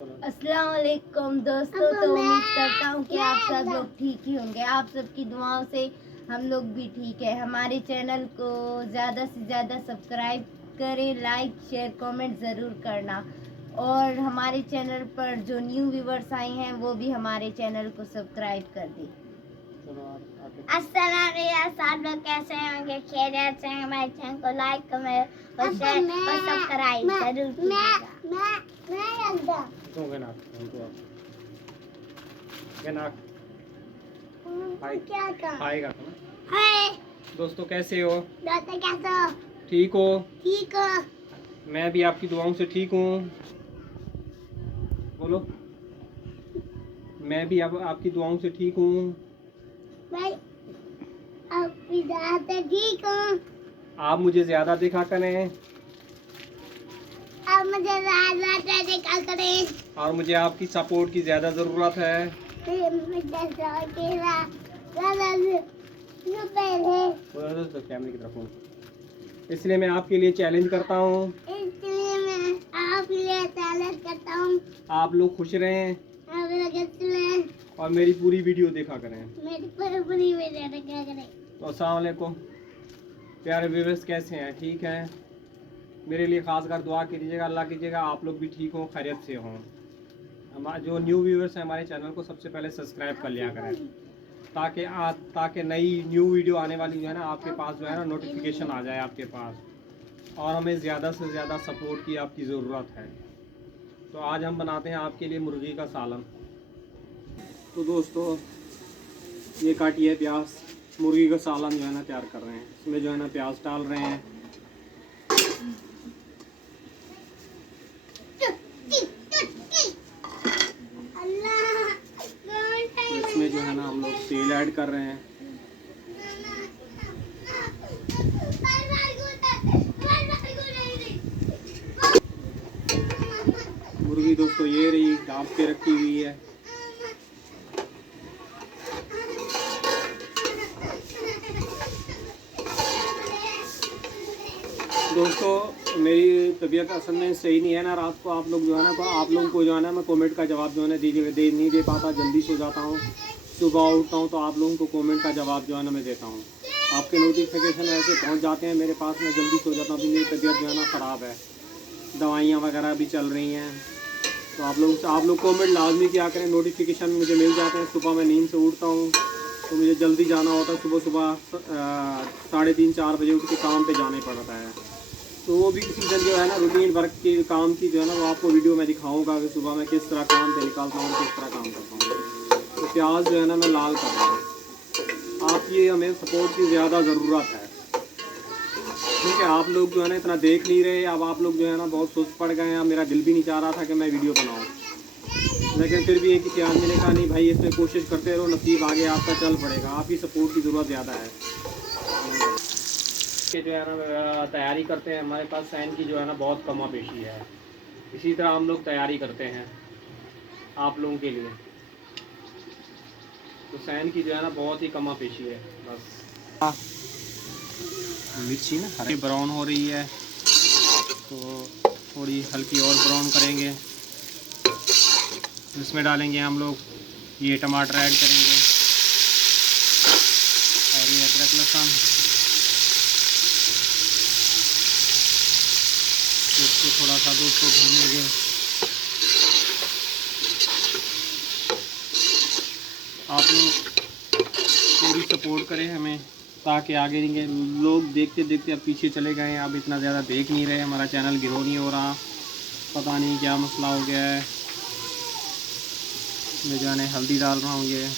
अस्सलाम वालेकुम दोस्तों। तो उम्मीद करता हूँ कि आप सब लोग ठीक ही होंगे। आप सबकी दुआओं से हम लोग भी ठीक है। हमारे चैनल को ज़्यादा से ज़्यादा सब्सक्राइब करें, लाइक शेयर कमेंट ज़रूर करना। और हमारे चैनल पर जो न्यू व्यूवर्स आए हैं वो भी हमारे चैनल को सब्सक्राइब कर दें। अस्सलाम लोग कैसे होंगे? खैरियत से हैं? हमारे चैनल को लाइक कमेंट और शेयर और सब्सक्राइब जरूर कीजिएगा। हाय दोस्तों, कैसे हो? दोस्तों कैसे हो? ठीक हो? ठीक हो? मैं भी आपकी दुआओं से ठीक हूँ। बोलो। मैं भी अब आपकी दुआओं से ठीक हूँ। मैं आपकी दुआ से ठीक हूँ। आप मुझे ज़्यादा देखा करें आप मुझे ज़्यादा देखा करें और मुझे आपकी सपोर्ट की ज़्यादा ज़रूरत है। तो कैमरे की तरफ हूँ, इसलिए मैं आपके लिए चैलेंज करता हूँ। इसलिए मैं आपके लिए चैलेंज करता हूँ। आप लोग खुश रहें आप लोग अच्छे रहें। और मेरी पूरी वीडियो देखा करें। मेरी पूरी वीडियो देखा करें। तो अस्सलाम वालेकुम प्यारे व्यूअर्स, कैसे हैं? ठीक हैं? मेरे लिए खासकर दुआ कीजिएगा, अल्लाह कीजिएगा आप लोग भी ठीक हों, खैरियत से हों। हमारे जो न्यू व्यूअर्स हैं हमारे चैनल को सबसे पहले सब्सक्राइब कर लिया करें, ताकि नई न्यू वीडियो आने वाली जो है ना आपके पास जो है ना नोटिफिकेशन आ जाए आपके पास। और हमें ज़्यादा से ज़्यादा सपोर्ट की आपकी ज़रूरत है। तो आज हम बनाते हैं आपके लिए मुर्गी का सालन। तो दोस्तों, ये काटिए प्याज, मुर्गी का सालन जो है ना तैयार कर रहे हैं। इसमें जो है ना प्याज डाल रहे हैं। इसमें जो है ना हम लोग तेल ऐड कर रहे हैं। मुर्गी दोस्तों ये रही, ढाँप के रखी हुई है। दोस्तों, मेरी तबीयत असल में सही नहीं है ना। रात को आप लोग जो है ना आप लोगों को जो है ना मैं कमेंट का जवाब जो है ना नहीं दे पाता। जल्दी सो जाता हूँ, सुबह उठता हूँ तो आप लोगों को कमेंट का जवाब जो है ना मैं देता हूँ। आपके नोटिफिकेशन ऐसे पहुँच जाते हैं मेरे पास, मैं जल्दी सो जाता हूँ। तो मेरी तबीयत जो है ना ख़राब है, दवाइयाँ वगैरह भी चल रही हैं। तो आप लोग कमेंट लाजमी किया करें। नोटिफिकेशन मुझे मिल जाते हैं। सुबह मैं नींद से उठता हूँ तो मुझे जल्दी जाना होता है। सुबह 3:30-4 बजे उठ के काम पे जाने पड़ता है। तो वो भी किसी दिन जो है ना रूटीन वर्क के काम की जो है ना वो आपको वीडियो में दिखाऊंगा कि सुबह मैं किस तरह काम पे निकलता हूँ, किस तरह काम करता हूँ। तो प्याज जो है ना मैं लाल कर रहा हूँ। आपकी हमें सपोर्ट की ज़्यादा ज़रूरत है, क्योंकि आप लोग जो है ना इतना देख नहीं रहे। अब आप लोग जो है ना बहुत सुस्त पड़ गए हैं। मेरा दिल भी नहीं चाह रहा था कि मैं वीडियो बनाऊँ, लेकिन फिर भी एक ही आदमी ने कहा नहीं भाई, इसमें कोशिश करते रहो, नसीब आगे आपका चल पड़ेगा। आपकी सपोर्ट की ज़रूरत ज़्यादा है। के जो है ना तैयारी करते हैं। हमारे पास सैन की जो है ना बहुत कमा पेशी है। इसी तरह हम लोग तैयारी करते हैं आप लोगों के लिए। तो सैन की जो है ना बहुत ही कमा पेशी है। बस मिर्ची ना हरी ब्राउन हो रही है तो थोड़ी हल्की और ब्राउन करेंगे। इसमें डालेंगे हम लोग ये टमाटर ऐड करेंगे और ये अदरक लहसुन। इसको थोड़ा सा दोस्तों भूनेंगे। आप लोग पूरी सपोर्ट करें हमें, ताकि आगे नहीं लोग देखते देखते अब पीछे चले गए हैं। अब इतना ज़्यादा देख नहीं रहे। हमारा चैनल ग्रो नहीं हो रहा, पता नहीं क्या मसला हो गया है। मैं जो है हल्दी डाल रहा हूँ। ये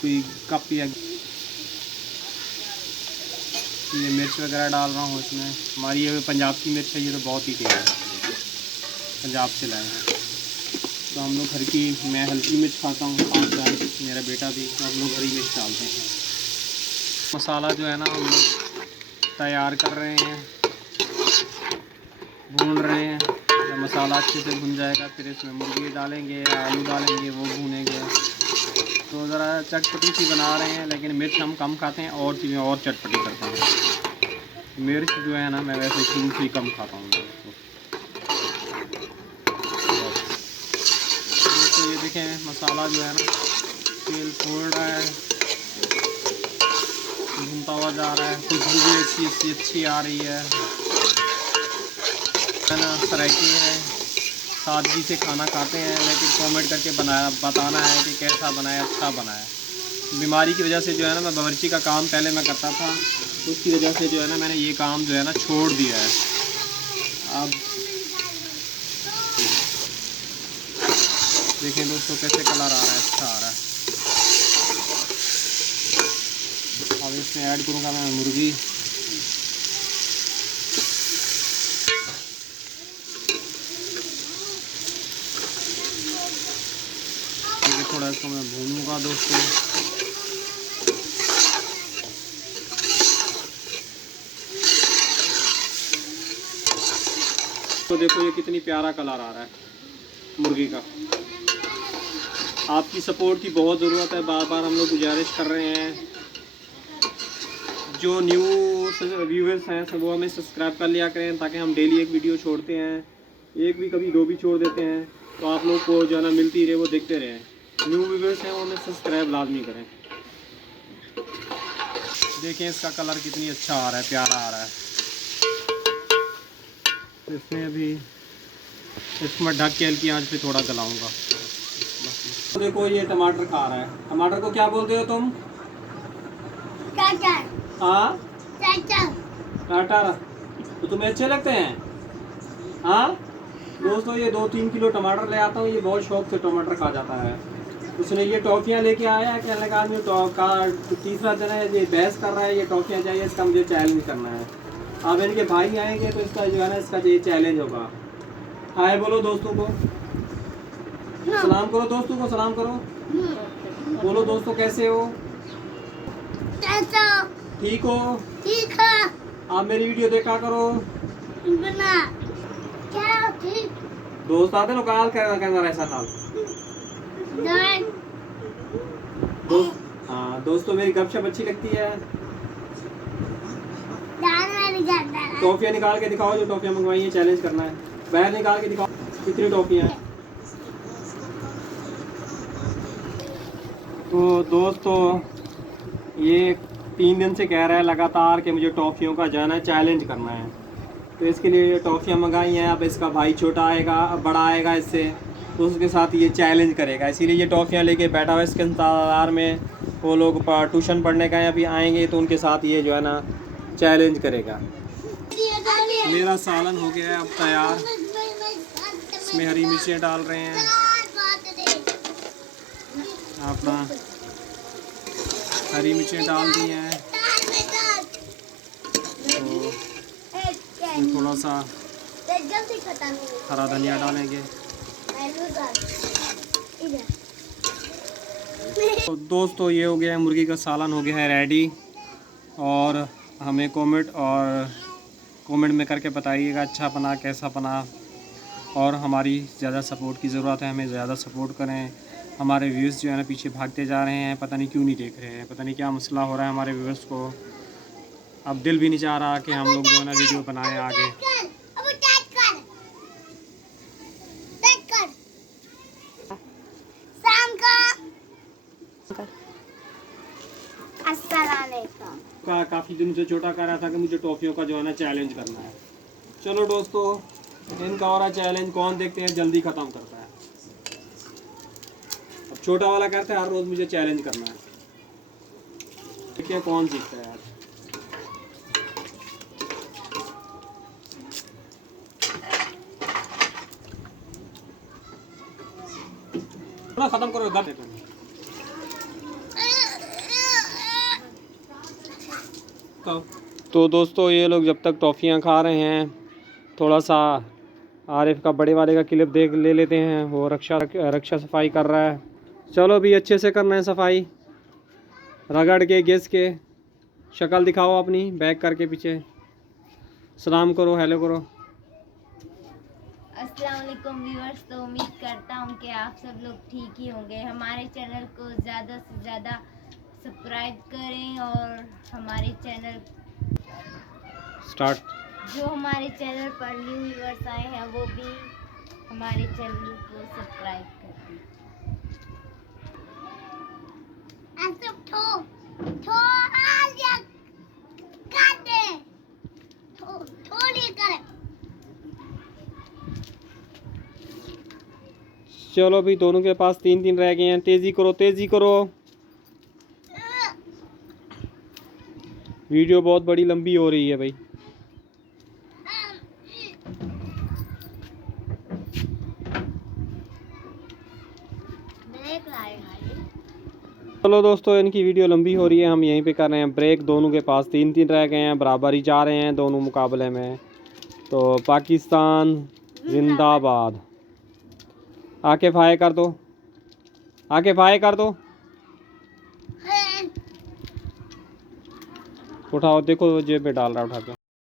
कोई कप या ये मिर्च वगैरह डाल रहा हूँ इसमें। हमारी ये पंजाब की मिर्च है, ये तो बहुत ही तेज़ है, पंजाब से लाए हैं। तो हम लोग मैं हल्की मिर्च खाता हूँ, 5 ग्राम, मेरा बेटा भी। तो हम लोग हरी मिर्च डालते हैं। मसाला जो है ना हम लोग तैयार कर रहे हैं, भून रहे हैं। जब मसाला अच्छे से भुन जाएगा फिर इसमें मुर्गी डालेंगे, आलू डालेंगे, वो भूनेंगे। तो ज़रा चटपटी सी बना रहे हैं, लेकिन मिर्च हम कम खाते हैं और चीज़ें और चटपटी करते हैं। मिर्च जो है ना मैं वैसे शुरू से ही कम खाता हूँ दोस्तों। तो ये देखें मसाला जो है ना तेल छोड़ रहा है, घूमता हुआ जा रहा है, खुशबू भी अच्छी आ रही है ना। सराइकी है, सादगी से खाना खाते हैं, लेकिन कमेंट करके बताना है कि कैसा बना है, अच्छा बना है। बीमारी की वजह से जो है ना मैं बावर्ची का काम पहले मैं करता था, तो उसकी वजह से जो है ना मैंने ये काम जो है ना छोड़ दिया है। अब देखें दोस्तों कैसे कलर आ रहा है, अच्छा आ रहा है। अब इसमें ऐड करूँगा मैं मुर्गी। थोड़ा इसको मैं भूनूंगा दोस्तों। तो देखो ये कितनी प्यारा कलर आ रहा है मुर्गी का। आपकी सपोर्ट की बहुत ज़रूरत है, बार बार हम लोग गुजारिश कर रहे हैं। जो न्यू व्यूवर्स हैं सब वो हमें सब्सक्राइब कर लिया करें, ताकि हम डेली एक वीडियो छोड़ते हैं, एक भी कभी दो भी छोड़ देते हैं, तो आप लोग को जो है ना मिलती रहे, वो देखते रहें। न्यू व्यूवर्स हैं वो हमें सब्सक्राइब लाजमी करें। देखें इसका कलर कितनी अच्छा आ रहा है, प्यारा आ रहा है। इसमें अभी इसमें ढक के हल्की आंच पे थोड़ा गलाऊंगा। तो देखो ये टमाटर खा रहा है। टमाटर को क्या बोलते हो तुम? हाँ टमाटर। तो तुम्हें अच्छे लगते हैं? हाँ दोस्तों ये 2-3 किलो टमाटर ले आता हूँ, ये बहुत शौक से टमाटर खा जाता है। उसने ये टॉफ़ियाँ लेके आया है, कहने लगा आदमी का तीसरा दिन है ये बहस कर रहा है, ये टॉफ़ियाँ चाहिए, इसका मुझे चैलेंज करना है। अब इनके भाई आएंगे तो इसका जो है ना इसका ये चैलेंज होगा। हाय बोलो दोस्तों को, सलाम करो दोस्तों को, सलाम करो, बोलो दोस्तों कैसे हो? ठीक हो? ठीक है। आप मेरी वीडियो देखा करो। बना क्या ठीक दोस्त आते लो काल कहना ऐसा काल नहीं दोस्त। हाँ दोस्तों मेरी गपशप अच्छी लगती है। टॉफियाँ निकाल के दिखाओ, जो टॉफियाँ मंगवाई है, चैलेंज करना है। बाहर निकाल के दिखाओ कितनी टॉफियाँ हैं। तो दोस्तों ये 3 दिन से कह रहा है लगातार कि मुझे टॉफ़ियों का जाना चैलेंज करना है, तो इसके लिए ये टॉफ़ियाँ मंगाई हैं। अब इसका भाई छोटा आएगा, अब बड़ा आएगा इससे, तो उसके साथ ये चैलेंज करेगा, इसीलिए ये टॉफ़ियाँ लेके बैठा हुआ इसके इंतज़ार में। वो लोग ट्यूशन पढ़ने का अभी आएंगे, तो उनके साथ ये जो है ना चैलेंज करेगा। मेरा सालन हो गया है अब तैयार। इसमें हरी मिर्चें डाल रहे हैं अपना, हरी मिर्चें डाल दी हैं, तो थोड़ा सा हरा धनिया डालेंगे। तो दोस्तों ये हो गया है, मुर्गी का सालन हो गया है रेडी। और हमें कमेंट में करके बताइएगा अच्छा बना कैसा बना। और हमारी ज़्यादा सपोर्ट की ज़रूरत है, हमें ज़्यादा सपोर्ट करें। हमारे व्यूज़ जो है ना पीछे भागते जा रहे हैं, पता नहीं क्यों नहीं देख रहे हैं, पता नहीं क्या मसला हो रहा है हमारे व्यूज़ को। अब दिल भी नहीं चाह रहा कि हम लोग जो है ना वीडियो बनाएं आगे। काफ़ी दिन से छोटा कह रहा था कि मुझे टॉफ़ियों का जो है ना चैलेंज करना है। चलो दोस्तों इनका और चैलेंज कौन देखते हैं जल्दी ख़त्म करता है। अब छोटा वाला कहता है हर रोज़ मुझे चैलेंज करना है, देखिए कौन जीतता है यार। थोड़ा ख़त्म करो इधर। तो दोस्तों ये लोग जब तक टॉफ़ियाँ खा रहे हैं, थोड़ा सा आरिफ का बड़े वाले का क्लिप ले लेते हैं। वो रक्षा सफाई कर रहा है। चलो भी अच्छे से करना है सफाई, रगड़ के घिस के। शक्ल दिखाओ अपनी बैक करके पीछे, सलाम करो, हेलो करो। अस्सलाम वालेकुम व्यूअर्स। तो उम्मीद करता हूँ कि आप सब लोग ठीक ही होंगे। हमारे चैनल को ज़्यादा से ज़्यादा सब्सक्राइब करें और हमारे चैनल स्टार्ट। जो हमारे चैनल पर न्यू व्यूअर्स आए हैं वो भी हमारे चैनल को सब्सक्राइब करें। चलो अभी दोनों के पास 3-3 रह गए हैं। तेजी करो, तेजी करो। वीडियो बहुत बड़ी लंबी हो रही है भाई। चलो दोस्तों, इनकी वीडियो लंबी हो रही है, हम यहीं पे कर रहे हैं ब्रेक। दोनों के पास 3-3 रह गए हैं, बराबर ही जा रहे हैं दोनों मुकाबले में। तो पाकिस्तान जिंदाबाद। आके फायर कर दो, आके फायर कर दो। उठाओ, देखो जेब में डाल रहा है, उठा के।